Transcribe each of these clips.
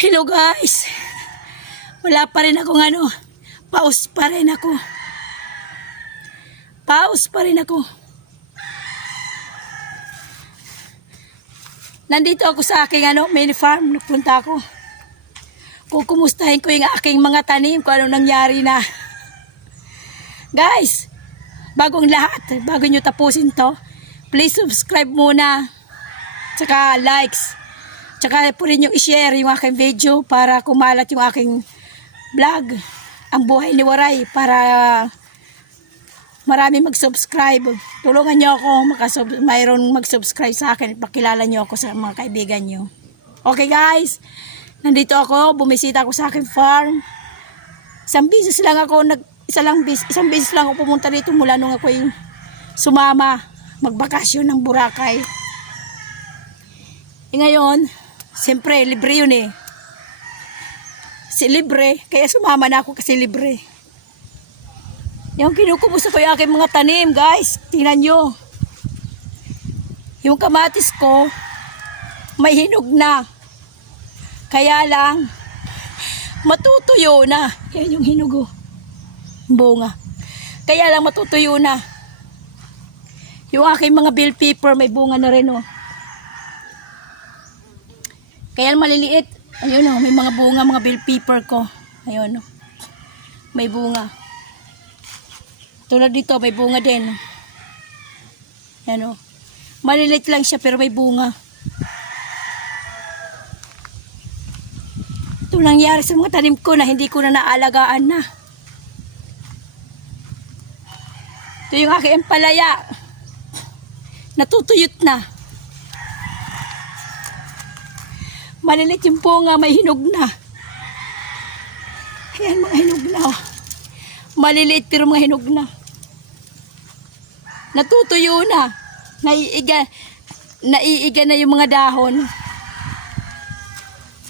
Hello guys. Wala pa rin akong ano. Pause pa rin ako. Pause pa rin ako. Nandito ako sa aking ano, mini farm. Nagpunta ako. Kukumustahin ko yung aking mga tanim kung ano nangyari na. Guys, bagong lahat, bago nyo tapusin to, please subscribe muna. Tsaka likes. Tsaka po rin yung i-share yung aking video para kumalat yung aking vlog. Ang buhay ni Waray para marami mag-subscribe. Tulungan nyo ako, makasub- mayroon mag-subscribe sa akin. Pakilala nyo ako sa mga kaibigan nyo. Okay guys, nandito ako, bumisita ako sa aking farm. Isang bisis lang ako, nag, isa lang bis, isang bisis lang ako pumunta dito mula nung ako yung sumama, magbakasyon ng Boracay. E ngayon, siyempre, libre yun eh. Si libre, kaya sumama na ako kasi libre. Yung kinukumusta ko yung aking mga tanim, guys. Tingnan nyo. Yung kamatis ko, may hinog na. Kaya lang, matutuyo na. Yan yung hinog oh. Bunga. Kaya lang matutuyo na. Yung aking mga bell pepper, may bunga na rin oh. Kaya maliliit. Ayun oh, may mga bunga, mga bell pepper ko. Ayun oh. May bunga. Tulad dito, may bunga din. Yan o. Malilit lang siya pero may bunga. Ito nangyari sa mga tanim ko na hindi ko na naalagaan na. Ito yung aking empalaya. Natutuyot na. Malilit yung bunga, may hinog na. Ayan mga hinog na. Maliliit pero mga hinog na. Natutuyo na. Naiiga, naiiga na yung mga dahon.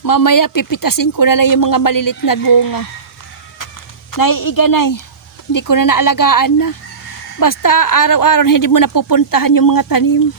Mamaya pipitasin ko na lang yung mga malilit na bunga. Naiiga na eh. Hindi ko na naalagaan na. Basta araw-araw hindi mo napupuntahan yung mga tanim.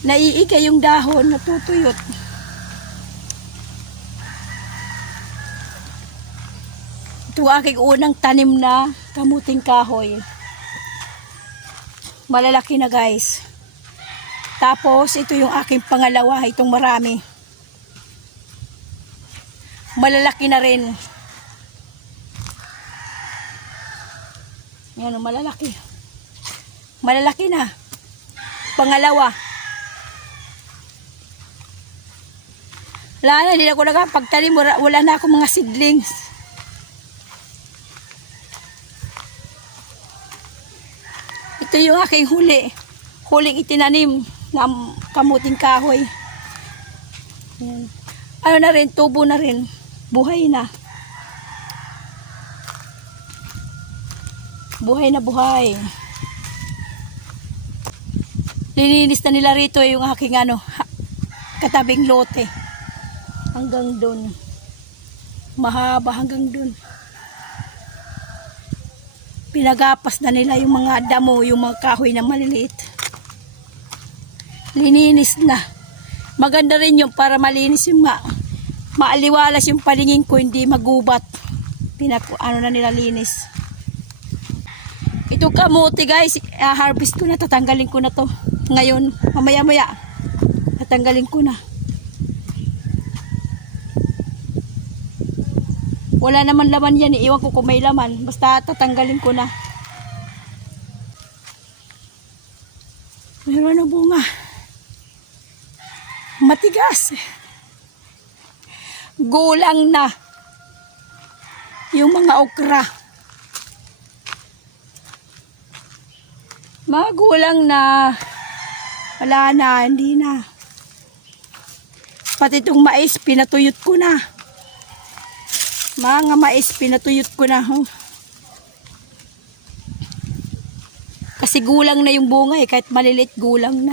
Naiiga yung dahon, natutuyot. Ito aking unang tanim na kamuting kahoy. Malalaki na guys. Tapos ito yung aking pangalawa, itong marami. Malalaki na rin. Yan, malalaki. Malalaki na. Pangalawa. Wala na, hindi na ako nakapagtanim. Wala, wala na ako mga seedlings. Ito yung aking huli. Huling itinanim ng kamuting kahoy. Ano na rin, tubo na rin. Buhay na. Buhay na buhay. Lininis na nila rito yung aking ano, katabing lote. Hanggang doon. Mahaba hanggang doon pinagapas na nila yung mga damo, yung mga kahoy na maliliit. Lininis na. Maganda rin yung para malinis yung ma maaliwalas yung palingin ko, hindi magubat. Pinak ano na nila linis. Ito kamote guys, ah, harvest ko na, tatanggalin ko na to. Ngayon, mamaya maya, tatanggalin ko na. Wala naman laman yan, iiwan ko kung may laman. Basta tatanggalin ko na. Meron na bunga. Matigas. Gulang na. Yung mga okra. Magulang na. Wala na, hindi na. Pati itong mais, pinatuyot ko na. Mga mais, pinatuyot ko na. Oh. Kasi gulang na yung bunga eh. Kahit malilit, gulang na.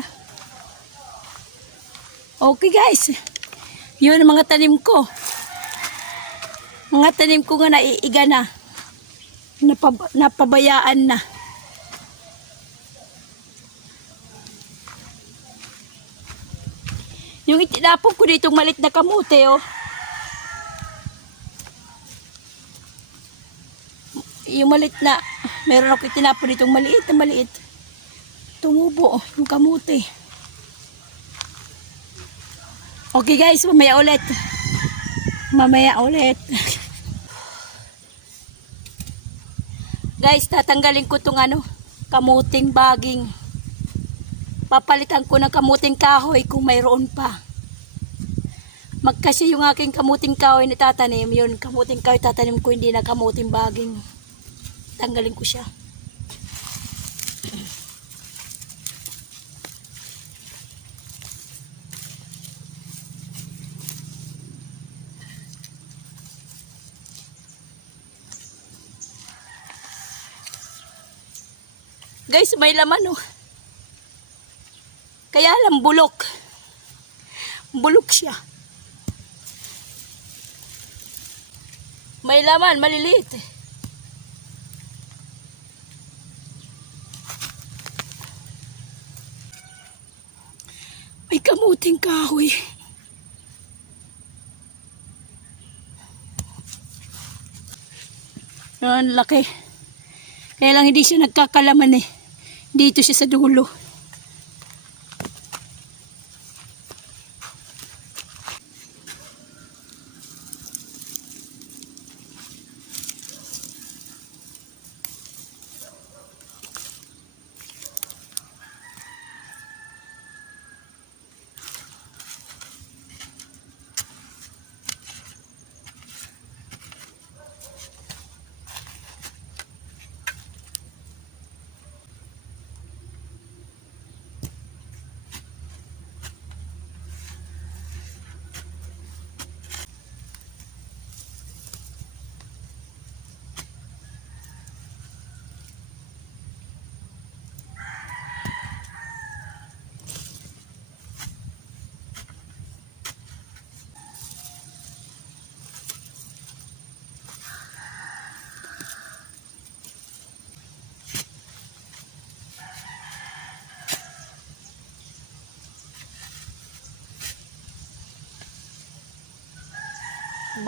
Okay guys. Yun mga tanim ko. Mga tanim ko nga naiiga na. Napab- napabayaan na. Yung itinapon ko dito malit na kamote, oh. Yung malit na, meron ako itinapon dito maliit na maliit. Tumubo, yung kamote. Okay guys, mamaya ulit. Mamaya ulit. guys, tatanggalin ko tong ano, kamuting baging. Papalitan ko ng kamuting kahoy kung mayroon pa. Magkasi yung aking kamuting kahoy na tatanim, yun, kamuting kahoy tatanim ko, hindi na kamuting baging. Tanggalin ko siya. Guys, may laman oh. Kaya lang bulok. Bulok siya. May laman, maliliit. eh. Kamuting kahoy. Yan, laki. Kaya lang hindi siya nagkakalaman eh. Dito siya sa dulo.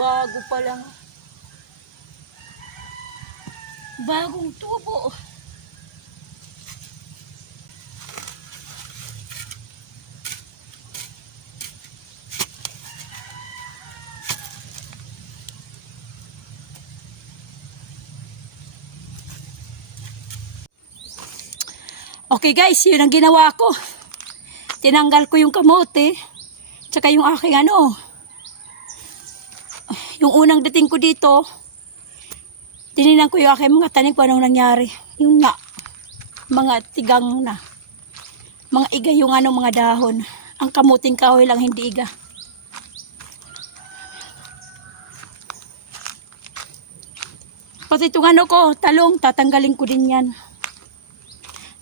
Bago pa lang. Bagong tubo. Okay guys, yun ang ginawa ko. Tinanggal ko yung kamote. Tsaka yung aking ano, yung unang dating ko dito, tininan ko yung aking mga tanim kung anong nangyari. Yun nga, mga tigang na. Mga iga yung ano, mga dahon. Ang kamuting kahoy lang, hindi iga. Pati itong ano ko, talong, tatanggalin ko din yan.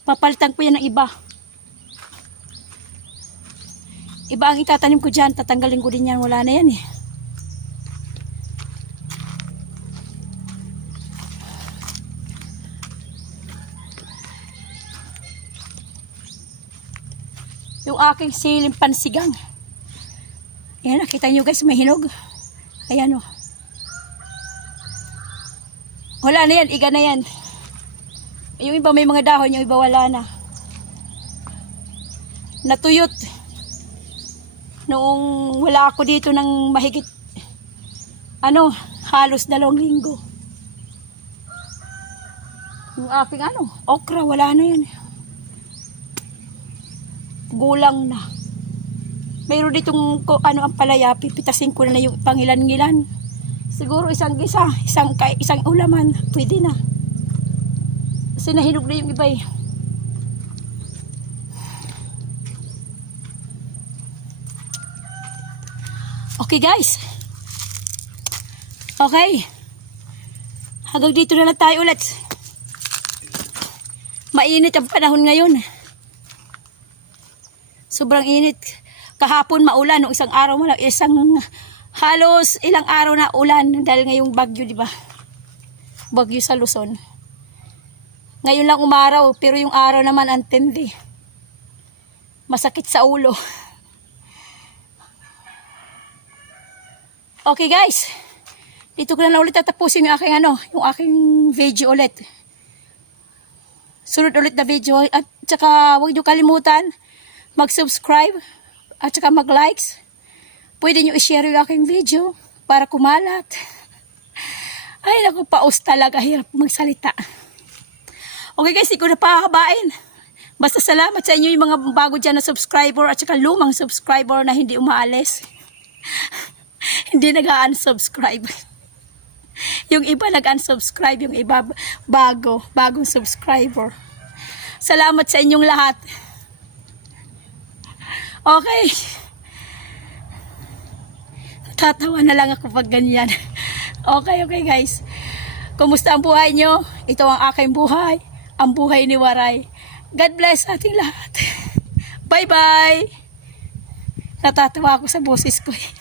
Papalitan ko yan ng iba. Iba ang itatanim ko dyan, tatanggalin ko din yan. Wala na yan eh. Aking siling pansigang. Ayan, nakita nyo guys, may hinog. Ayan o. Wala na yan, iga na yan. Yung iba may mga dahon, yung iba wala na. Natuyot. Noong wala ako dito ng mahigit, ano, halos dalawang linggo. Yung aking ano, okra, wala na yan gulang na. Mayroon ditong ano ang palaya, pipitasin ko na, yung pangilan-ngilan. Siguro isang gisa, isang, isang ulaman, pwede na. Kasi nahinog na yung iba eh. Okay guys. Okay. Hanggang dito na lang tayo ulit. Mainit ang panahon ngayon. Sobrang init. Kahapon maulan, nung isang araw mo lang, isang halos ilang araw na ulan dahil ngayong bagyo, di ba? Bagyo sa Luzon. Ngayon lang umaraw, pero yung araw naman ang tindi. Masakit sa ulo. Okay guys, dito ko na ulit tatapusin yung aking ano, yung aking video ulit. Sunod ulit na video at saka huwag niyo kalimutan mag-subscribe at saka mag-likes. Pwede niyo i-share yung aking video para kumalat. Ay, naku, paus talaga. Hirap magsalita. Okay guys, di ko na. Basta salamat sa inyo yung mga bago dyan na subscriber at saka lumang subscriber na hindi umaalis. hindi nag-unsubscribe. yung iba nag-unsubscribe, yung iba bago, bagong subscriber. Salamat sa inyong lahat. Okay. Tatawa na lang ako pag ganyan. Okay, okay guys. Kumusta ang buhay nyo? Ito ang aking buhay. Ang buhay ni Waray. God bless ating lahat. Bye-bye. Natatawa ako sa boses ko eh.